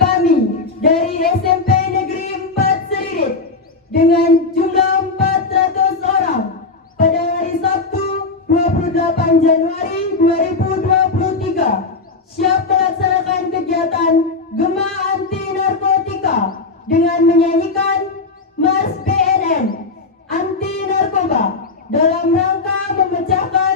Kami dari SMP Negeri 4 Seririt dengan jumlah 400 orang pada hari Sabtu 28 Januari 2023 siap melaksanakan kegiatan Gema Anti Narkotika dengan menyanyikan Mars BNN Anti Narkoba dalam rangka memecahkan